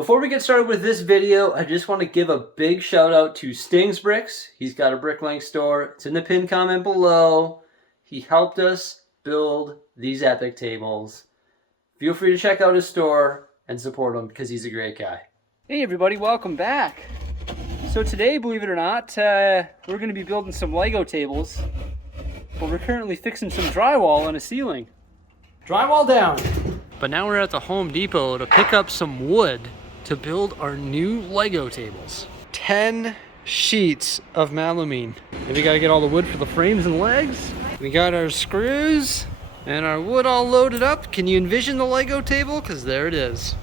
Before we get started with this video, I just want to give a big shout out to Sting's Bricks. He's got a Bricklink store. It's in the pinned comment below. He helped us build these epic tables. Feel free to check out his store and support him because he's a great guy. Hey everybody, welcome back. So today, believe it or not, we're going to be building some Lego tables, but we're currently fixing some drywall on a ceiling. Drywall down! But now we're at the Home Depot to pick up some wood to build our new Lego tables. 10 sheets of melamine. And we gotta get all the wood for the frames and legs. We got our screws and our wood all loaded up. Can you envision the Lego table? Because there it is.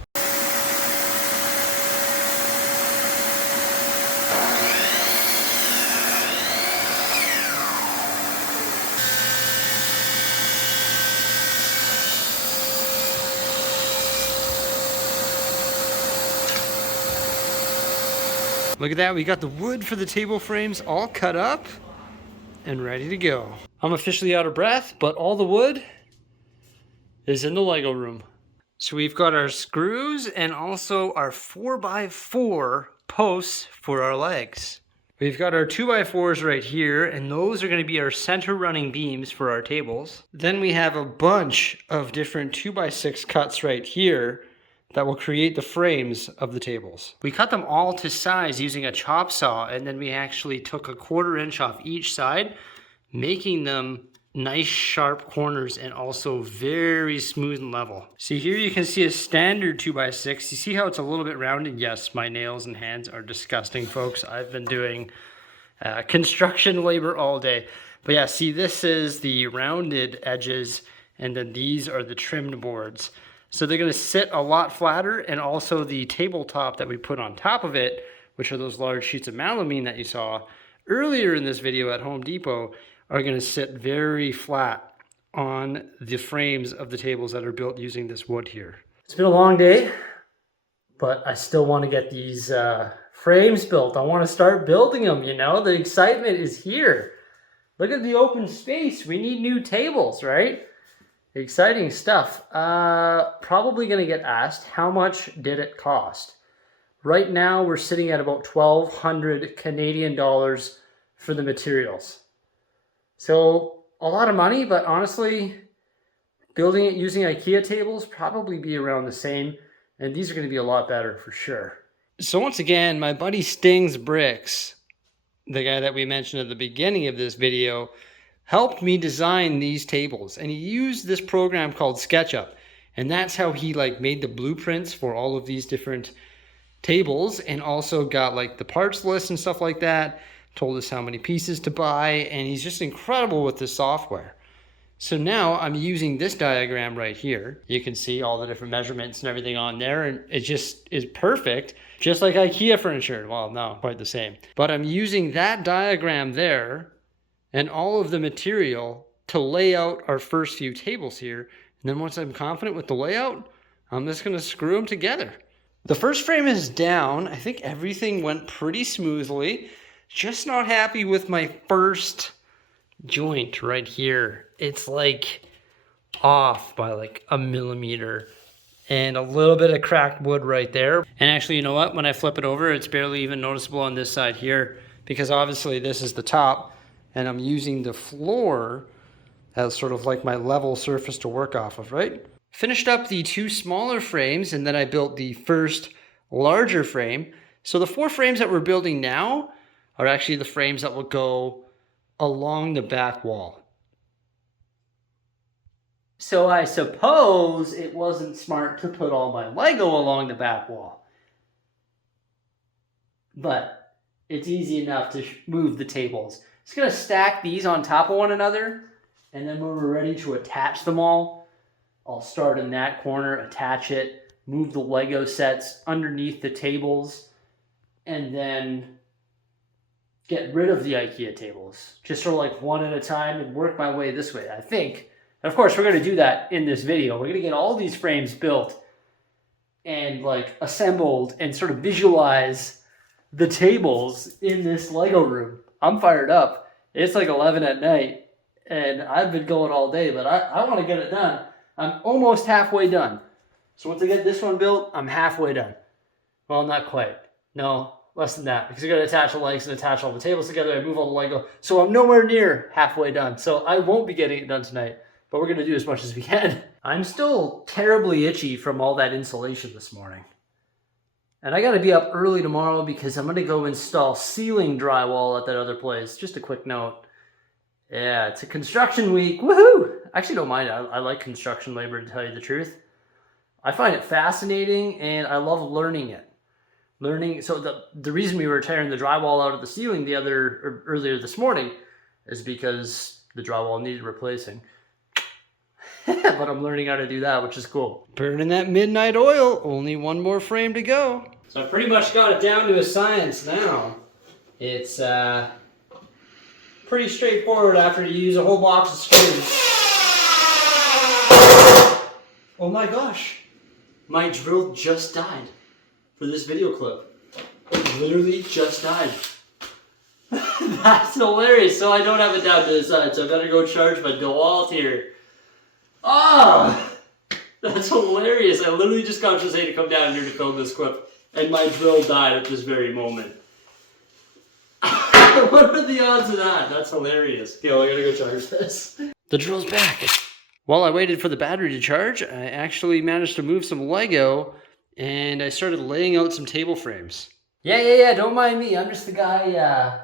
Look at that, we got the wood for the table frames all cut up and ready to go. I'm officially out of breath, but all the wood is in the Lego room. So we've got our screws and also our 4x4 posts for our legs. We've got our 2x4s right here, and those are gonna be our center running beams for our tables. Then we have a bunch of different 2x6 cuts right here that will create the frames of the tables. We cut them all to size using a chop saw, and then we actually took a 1/4 inch off each side, making them nice sharp corners and also very smooth and level. See here you can see a standard 2x6. You see how it's a little bit rounded? Yes, my nails and hands are disgusting, folks. I've been doing construction labor all day. But yeah, see, this is the rounded edges, and then these are the trimmed boards. So they're going to sit a lot flatter, and also the tabletop that we put on top of it, which are those large sheets of melamine that you saw earlier in this video at Home Depot, are going to sit very flat on the frames of the tables that are built using this wood here. It's been a long day, but I still want to get these frames built. I want to start building them, you know? The excitement is here. Look at the open space. We need new tables, right? Exciting stuff. Probably going to get asked, how much did it cost? Right now, we're sitting at about 1,200 Canadian dollars for the materials. So a lot of money, but honestly, building it using IKEA tables probably be around the same. And these are going to be a lot better for sure. So once again, my buddy Sting's Bricks, the guy that we mentioned at the beginning of this video, helped me design these tables, and he used this program called SketchUp, and that's how he made the blueprints for all of these different tables, and also got the parts list and stuff like that, told us how many pieces to buy, and he's just incredible with this software. So now I'm using this diagram right here. You can see all the different measurements and everything on there, and it just is perfect, just like IKEA furniture. Well, no, quite the same. But I'm using that diagram there and all of the material to lay out our first few tables here. And then once I'm confident with the layout, I'm just gonna screw them together. The first frame is down. I think everything went pretty smoothly. Just not happy with my first joint right here. It's off by a millimeter and a little bit of cracked wood right there. And actually, you know what? When I flip it over, it's barely even noticeable on this side here, because obviously this is the top, and I'm using the floor as sort of my level surface to work off of, right? Finished up the 2 smaller frames, and then I built the first larger frame. So the 4 frames that we're building now are actually the frames that will go along the back wall. So I suppose it wasn't smart to put all my Lego along the back wall. But it's easy enough to move the tables. Just gonna stack these on top of one another, and then when we're ready to attach them all, I'll start in that corner, attach it, move the Lego sets underneath the tables, and then get rid of the IKEA tables. Just sort of one at a time and work my way this way, I think. And of course, we're gonna do that in this video. We're gonna get all these frames built and assembled and sort of visualize the tables in this Lego room. I'm fired up. It's 11 at night, and I've been going all day, but I want to get it done. I'm almost halfway done. So once I get this one built, I'm halfway done. Well, not quite. No, less than that. Because I gotta attach the legs and attach all the tables together. I move all the Lego. So I'm nowhere near halfway done. So I won't be getting it done tonight. But we're gonna do as much as we can. I'm still terribly itchy from all that insulation this morning. And I gotta be up early tomorrow because I'm gonna go install ceiling drywall at that other place. Just a quick note. Yeah, it's a construction week. Woohoo! I actually don't mind it. I like construction labor, to tell you the truth. I find it fascinating and I love learning it. So the reason we were tearing the drywall out of the ceiling earlier this morning is because the drywall needed replacing. But I'm learning how to do that, which is cool. Burning that midnight oil. Only one more frame to go. So I pretty much got it down to a science now. It's pretty straightforward after you use a whole box of screws. Oh my gosh. My drill just died for this video clip. It literally just died. That's hilarious. So I don't have it down to the side, so I better go charge my DeWalt here. Ah! That's hilarious. I literally just got Jose to come down here to film this clip, and my drill died at this very moment. What are the odds of that? That's hilarious. Okay, well, I gotta go charge this. The drill's back. While I waited for the battery to charge, I actually managed to move some Lego, and I started laying out some table frames. Yeah, don't mind me. I'm just the guy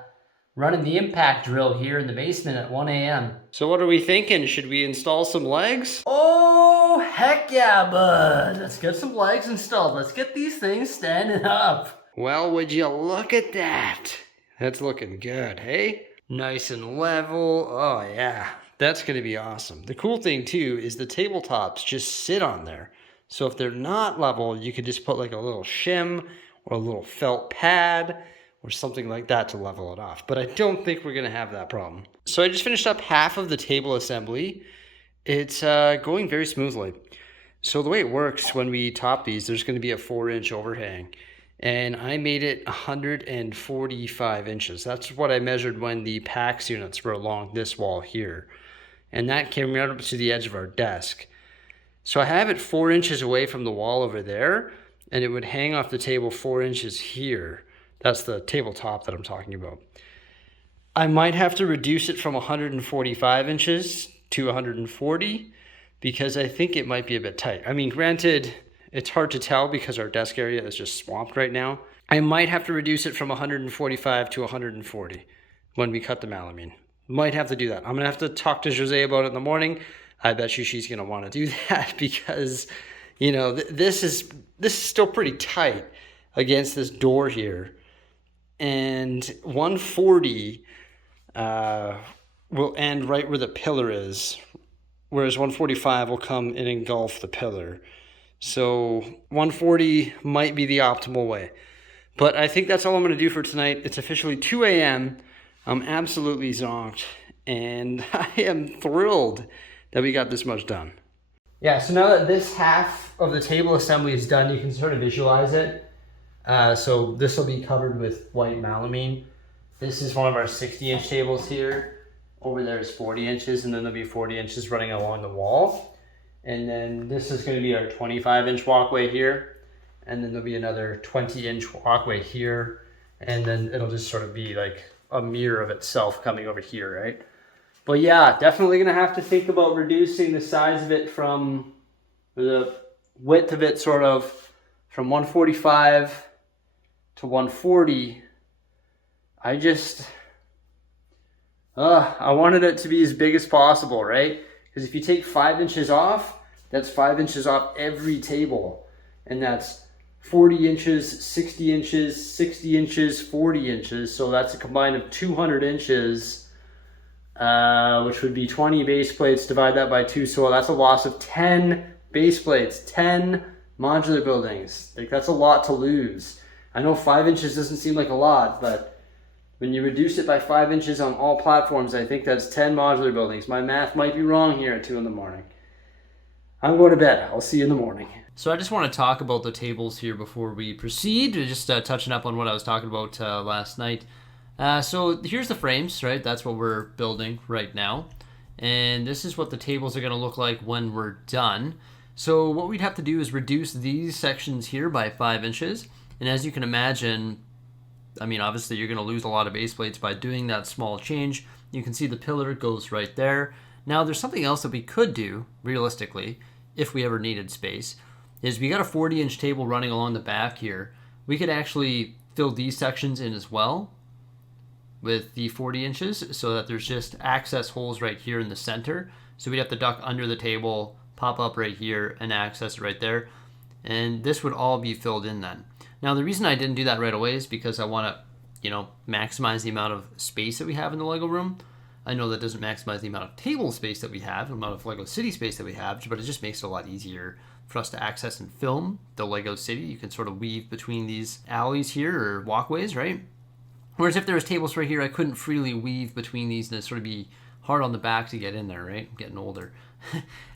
running the impact drill here in the basement at 1 a.m. So what are we thinking? Should we install some legs? Oh, heck yeah, bud. Let's get some legs installed. Let's get these things standing up. Well, would you look at that? That's looking good, hey? Nice and level. Oh, yeah. That's going to be awesome. The cool thing, too, is the tabletops just sit on there. So if they're not level, you could just put like a little shim or a little felt pad or something like that to level it off. But I don't think we're going to have that problem. So I just finished up half of the table assembly. It's going very smoothly. So the way it works when we top these, there's going to be a 4-inch overhang. And I made it 145 inches. That's what I measured when the PAX units were along this wall here. And that came right up to the edge of our desk. So I have it 4 inches away from the wall over there, and it would hang off the table 4 inches here. That's the tabletop that I'm talking about. I might have to reduce it from 145 inches to 140 because I think it might be a bit tight. I mean, granted, it's hard to tell because our desk area is just swamped right now. I might have to reduce it from 145 to 140 when we cut the melamine. Might have to do that. I'm going to have to talk to Jose about it in the morning. I bet you she's going to want to do that because, you know, this is still pretty tight against this door here. And 140 will end right where the pillar is, whereas 145 will come and engulf the pillar. So 140 might be the optimal way. But I think that's all I'm going to do for tonight. It's officially 2 a.m. I'm absolutely zonked, and I am thrilled that we got this much done. Yeah, so now that this half of the table assembly is done, you can sort of visualize it. So this will be covered with white melamine. This is one of our 60-inch tables here. Over there is 40 inches, and then there'll be 40 inches running along the wall. And then this is going to be our 25-inch walkway here. And then there'll be another 20-inch walkway here. And then it'll just sort of be like a mirror of itself coming over here, right? But yeah, definitely going to have to think about reducing the size of it from the width of it sort of from 145 to 140. I wanted it to be as big as possible, right? Because if you take 5 inches off, that's 5 inches off every table. And that's 40 inches, 60 inches, 60 inches, 40 inches. So that's a combine of 200 inches, which would be 20 base plates. Divide that by 2. So that's a loss of 10 base plates, 10 modular buildings. Like, that's a lot to lose. I know 5 inches doesn't seem like a lot, but when you reduce it by 5 inches on all platforms, I think that's 10 modular buildings. My math might be wrong here at 2 in the morning. I'm going to bed. I'll see you in the morning. So I just want to talk about the tables here before we proceed. Just touching up on what I was talking about last night. So here's the frames, right? That's what we're building right now. And this is what the tables are going to look like when we're done. So what we'd have to do is reduce these sections here by 5 inches. And as you can imagine, I mean, obviously you're going to lose a lot of base plates by doing that small change. You can see the pillar goes right there. Now there's something else that we could do, realistically, if we ever needed space, is we got a 40-inch table running along the back here. We could actually fill these sections in as well with the 40 inches so that there's just access holes right here in the center. So we'd have to duck under the table, pop up right here, and access right there. And this would all be filled in then. Now the reason I didn't do that right away is because I want to, maximize the amount of space that we have in the Lego room. I know that doesn't maximize the amount of table space that we have, the amount of Lego City space that we have, but it just makes it a lot easier for us to access and film the Lego City. You can sort of weave between these alleys here or walkways, right? Whereas if there was tables right here, I couldn't freely weave between these and it'd sort of be hard on the back to get in there, right? I'm getting older.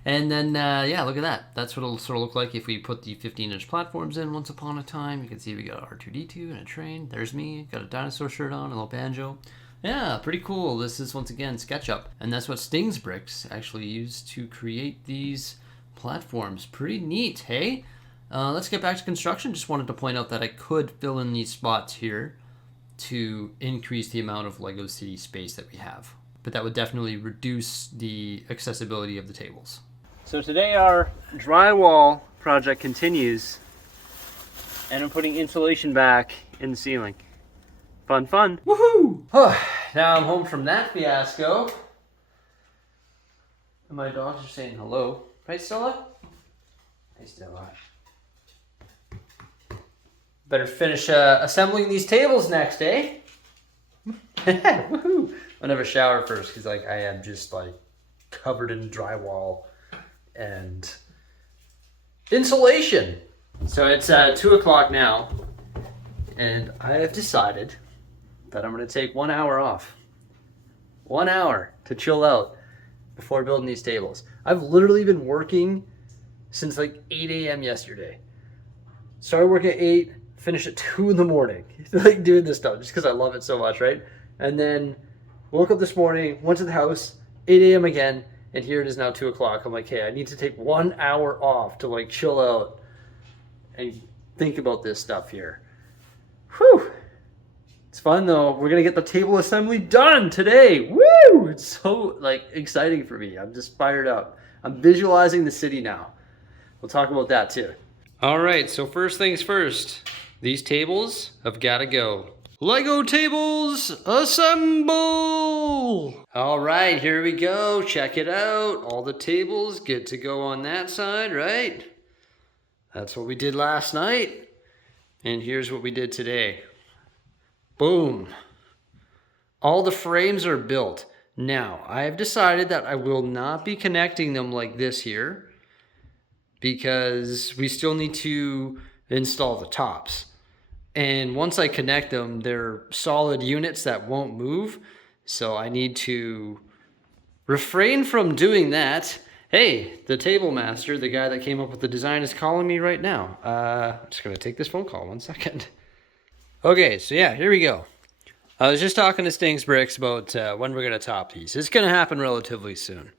And then, yeah, look at that. That's what it'll sort of look like if we put the 15-inch platforms in once upon a time. You can see we got R2-D2 and a train. There's me. Got a dinosaur shirt on, a little banjo. Yeah, pretty cool. This is, once again, SketchUp. And that's what Sting's bricks actually used to create these platforms. Pretty neat, hey? Let's get back to construction. Just wanted to point out that I could fill in these spots here to increase the amount of Lego City space that we have. But that would definitely reduce the accessibility of the tables. So today our drywall project continues, and I'm putting insulation back in the ceiling. Fun, fun. Woohoo! Now I'm home from that fiasco. And my dogs are saying hello. Right, Stella? Hey, Stella. Better finish assembling these tables next, eh? Woohoo! I'll never shower first because I am just covered in drywall and insulation. So it's 2 o'clock now, and I have decided that I'm going to take 1 hour off. 1 hour to chill out before building these tables. I've literally been working since 8 a.m. yesterday. Started working at 8, finished at 2 in the morning, doing this stuff just because I love it so much, right? And then woke up this morning, went to the house, 8 a.m. again, and here it is now 2 o'clock. I'm like, hey, I need to take 1 hour off to chill out and think about this stuff here. Whew. It's fun though. We're gonna get the table assembly done today. Woo! It's so exciting for me. I'm just fired up. I'm visualizing the city now. We'll talk about that too. All right, so first things first, these tables have got to go. Lego tables, assemble! All right, here we go. Check it out. All the tables get to go on that side, right? That's what we did last night. And here's what we did today. Boom. All the frames are built. Now, I have decided that I will not be connecting them like this here because we still need to install the tops. And once I connect them, they're solid units that won't move. So I need to refrain from doing that. Hey, the table master, the guy that came up with the design, is calling me right now. I'm just going to take this phone call 1 second. Okay, so yeah, here we go. I was just talking to Sting's Bricks about when we're going to top these. It's going to happen relatively soon.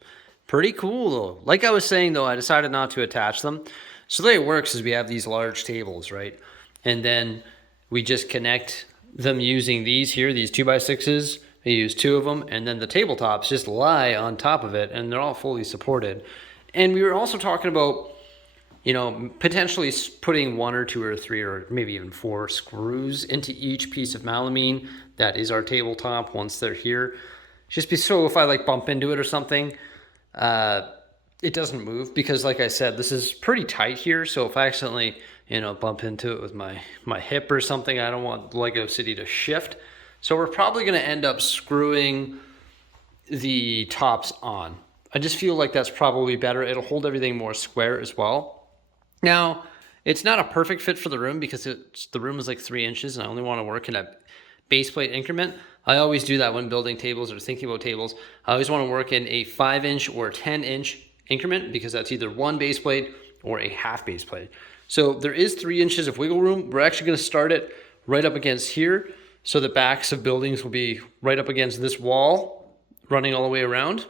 Pretty cool, though. Like I was saying, though, I decided not to attach them. So the way it works is we have these large tables, right? And then we just connect them using these here, these 2x6s. I use 2 of them, and then the tabletops just lie on top of it, and they're all fully supported. And we were also talking about, potentially putting 1 or 2 or 3 or maybe even 4 screws into each piece of melamine that is our tabletop once they're here. Just so if I bump into it or something, it doesn't move, because like I said, this is pretty tight here. So if I accidentally, bump into it with my hip or something, I don't want Lego City to shift. So we're probably going to end up screwing the tops on. I just feel like that's probably better. It'll hold everything more square as well. Now, it's not a perfect fit for the room because the room is 3 inches and I only want to work in a base plate increment. I always do that when building tables or thinking about tables. I always want to work in a 5-inch or 10-inch increment because that's either 1 base plate or a half base plate. So there is 3 inches of wiggle room. We're actually going to start it right up against here. So the backs of buildings will be right up against this wall, running all the way around.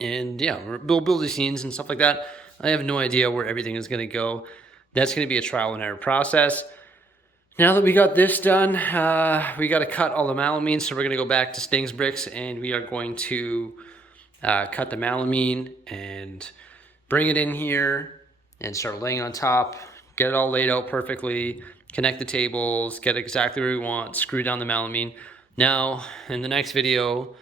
And yeah, we'll build the scenes and stuff like that. I have no idea where everything is going to go. That's going to be a trial and error process. Now that we got this done, we got to cut all the melamine. So we're going to go back to Sting's Bricks and we are going to cut the melamine and bring it in here and start laying on top, get it all laid out perfectly, connect the tables, get it exactly where we want, screw down the melamine. Now, in the next video,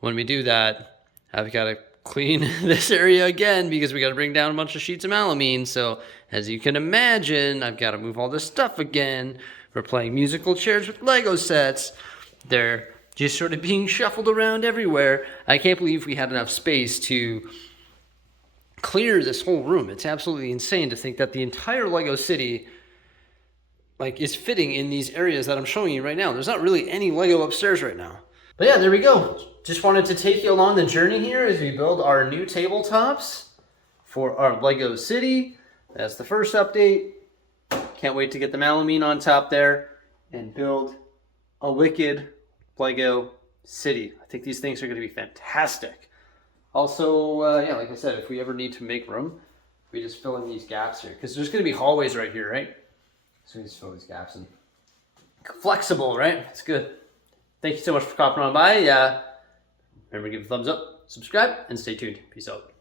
when we do that, I've got to clean this area again because we got to bring down a bunch of sheets of melamine. So as you can imagine, I've got to move all this stuff again. We're playing musical chairs with Lego sets. They're just sort of being shuffled around everywhere. I can't believe we had enough space to clear this whole room. It's absolutely insane to think that the entire Lego city is fitting in these areas that I'm showing you right now. There's not really any Lego upstairs right now. But yeah, there we go. Just wanted to take you along the journey here as we build our new tabletops for our Lego city. That's the first update. Can't wait to get the melamine on top there and build a wicked Lego city. I think these things are going to be fantastic. Also, yeah, like I said, if we ever need to make room, we just fill in these gaps here because there's going to be hallways right here, right? So we just fill these gaps in. Flexible, right? It's good. Thank you so much for popping on by. Remember to give a thumbs up, subscribe, and stay tuned. Peace out.